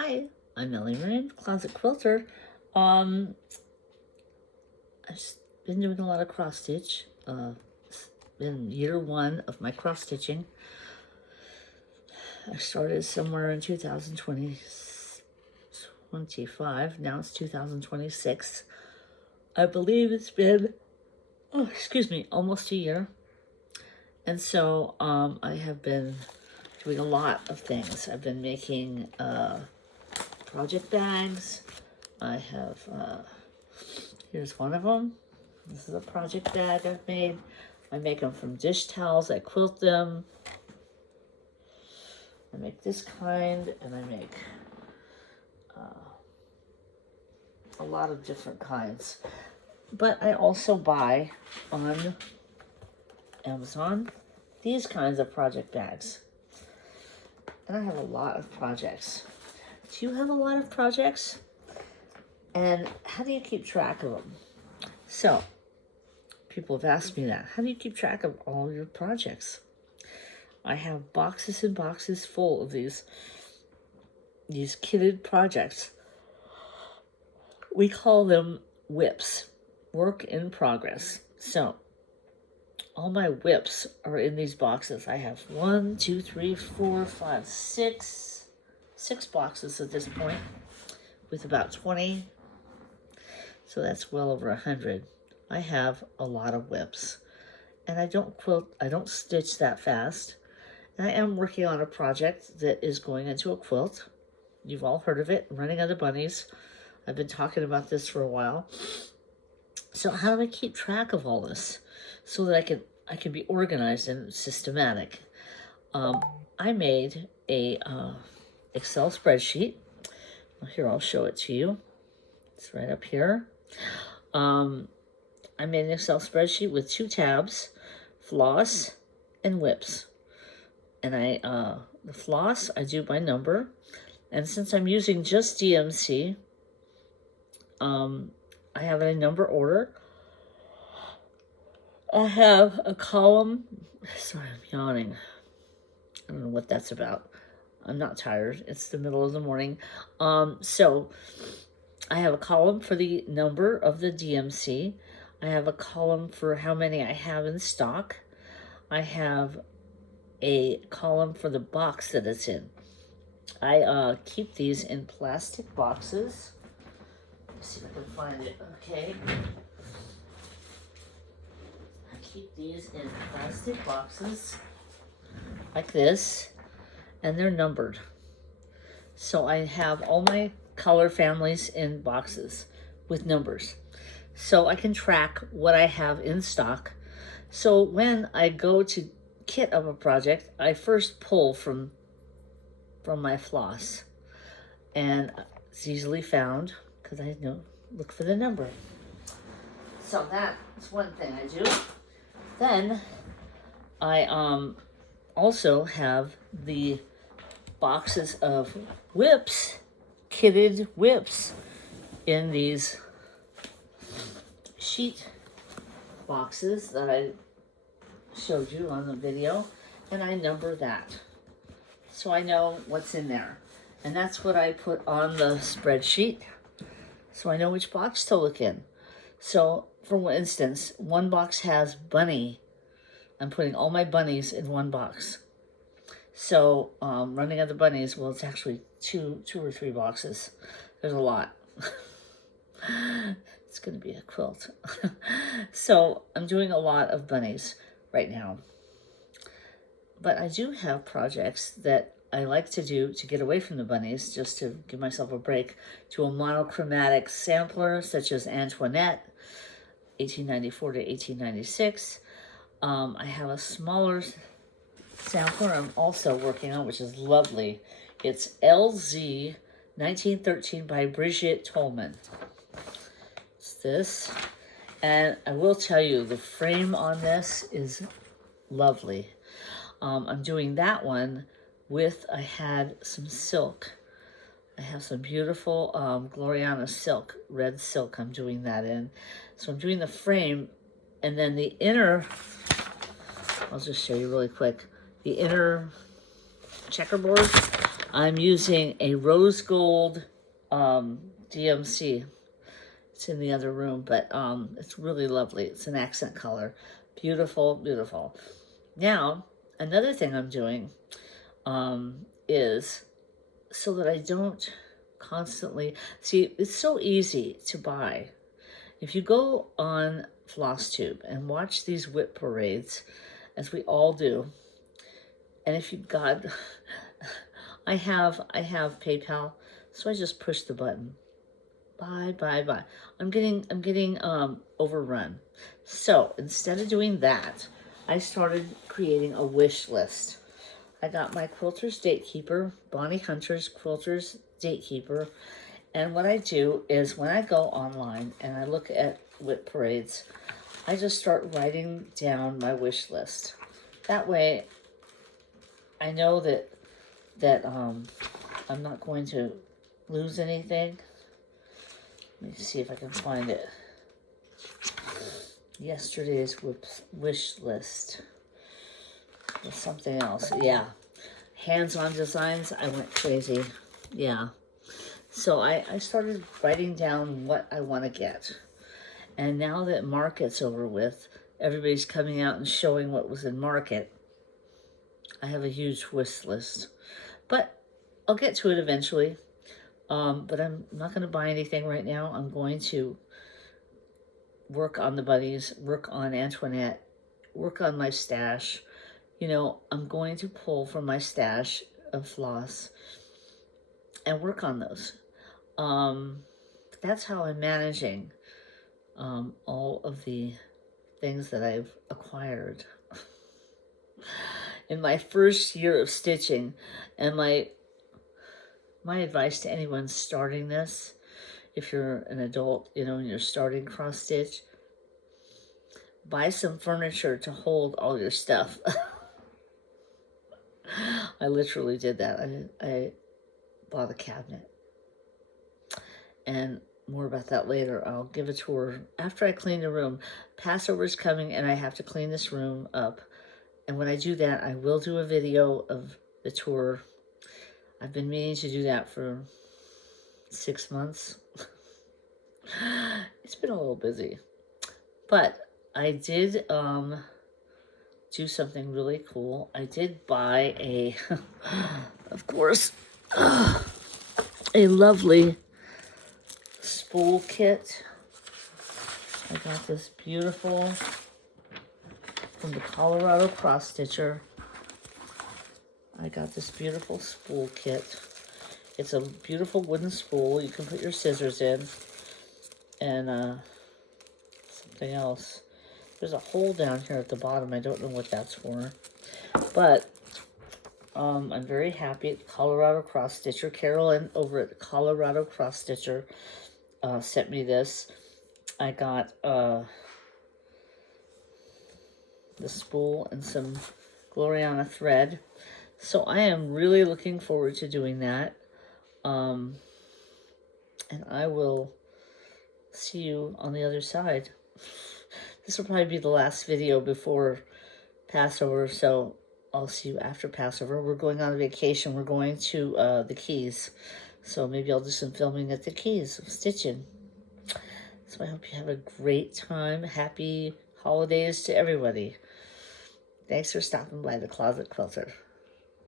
Hi, I'm Melanie Marin, Closet Quilter. I've been doing a lot of cross stitch. It's been year one of my cross stitching. I started somewhere in 2025. Now it's 2026. I believe it's been, almost a year. And so I have been doing a lot of things. I've been making project bags. I have, here's one of them. This is a project bag I've made. I make them from dish towels. I quilt them. I make this kind, and I make a lot of different kinds. But I also buy on Amazon these kinds of project bags. And I have a lot of projects. Do you have a lot of projects? And how do you keep track of them? So, people have asked me that. How do you keep track of all your projects? I have boxes and boxes full of these kitted projects. We call them WIPs, work in progress. So, all my WIPs are in these boxes. I have 6 boxes at this point, with about 20. So that's well over 100. I have a lot of WIPs, and I don't stitch that fast. And I am working on a project that is going into a quilt. You've all heard of it, Running Other Bunnies. I've been talking about this for a while. So how do I keep track of all this so that I can be organized and systematic? I made a Excel spreadsheet. Here, I'll show it to you. It's right up here. I made an Excel spreadsheet with 2 tabs, floss and WIPs. And the floss I do by number. And since I'm using just DMC, I have a number order. I have a column. Sorry, I'm yawning. I don't know what that's about. I'm not tired. It's the middle of the morning. So I have a column for the number of the DMC. I have a column for how many I have in stock. I have a column for the box that it's in. I keep these in plastic boxes. Let's see if I can find it. Okay. I keep these in plastic boxes like this, and they're numbered. So I have all my color families in boxes with numbers, so I can track what I have in stock. So when I go to kit up a project, I first pull from my floss, and it's easily found because I look for the number. So that's one thing I do. Then I also have the boxes of WIPs, kitted WIPs, in these sheet boxes that I showed you on the video, and I number that so I know what's in there. And that's what I put on the spreadsheet, so I know which box to look in. So for instance, one box has bunny. I'm putting all my bunnies in one box. So Running Other Bunnies, well, it's actually two or 3 boxes. There's a lot. It's going to be a quilt. So I'm doing a lot of bunnies right now. But I do have projects that I like to do to get away from the bunnies, just to give myself a break, to a monochromatic sampler such as Antoinette, 1894 to 1896. I have a smaller sampler I'm also working on, which is lovely. It's LZ 1913 by Brigitte Tolman. It's this. And I will tell you, the frame on this is lovely. I'm doing that one with, I had some silk. I have some beautiful Gloriana silk, red silk I'm doing that in. So I'm doing the frame, and then the inner, I'll just show you really quick. The inner checkerboard, I'm using a rose gold DMC. It's in the other room, but it's really lovely. It's an accent color. Beautiful, beautiful. Now, another thing I'm doing is so that I don't constantly... See, it's so easy to buy. If you go on FlossTube and watch these whip parades, as we all do, and if you got... I have PayPal, so I just push the button. Buy, buy, buy. I'm getting overrun. So instead of doing that, I started creating a wish list. I got my Quilter's Date Keeper, Bonnie Hunter's Quilter's Date Keeper, and what I do is when I go online and I look at whip parades, I just start writing down my wish list. That way, I know that I'm not going to lose anything. Let me see if I can find it. Yesterday's wish list was something else. Yeah. Hands-on designs. I went crazy. Yeah. So I started writing down what I want to get. And now that market's over with, everybody's coming out and showing what was in market. I have a huge wish list. But I'll get to it eventually. But I'm not going to buy anything right now. I'm going to work on the bunnies, work on Antoinette, work on my stash. You know, I'm going to pull from my stash of floss and work on those. That's how I'm managing all of the things that I've acquired in my first year of stitching. And my advice to anyone starting this, if you're an adult, you know, and you're starting cross stitch, buy some furniture to hold all your stuff. I literally did that. I bought a cabinet. And more about that later. I'll give a tour after I clean the room. Passover's coming and I have to clean this room up. And when I do that, I will do a video of the tour. I've been meaning to do that for 6 months. It's been a little busy. But I did do something really cool. I did buy a, of course, a lovely spool kit. I got this beautiful from the Colorado Cross Stitcher. I got this beautiful spool kit. It's a beautiful wooden spool. You can put your scissors in. And something else. There's a hole down here at the bottom. I don't know what that's for. But I'm very happy at Colorado Cross Stitcher. Carolyn over at Colorado Cross Stitcher sent me this. I got the spool and some Gloriana thread. So I am really looking forward to doing that. And I will see you on the other side. This will probably be the last video before Passover, so I'll see you after Passover. We're going on a vacation. We're going to the Keys. So maybe I'll do some filming at the Keys of stitching. So I hope you have a great time. Happy holidays to everybody. Thanks for stopping by the Closet Quilter.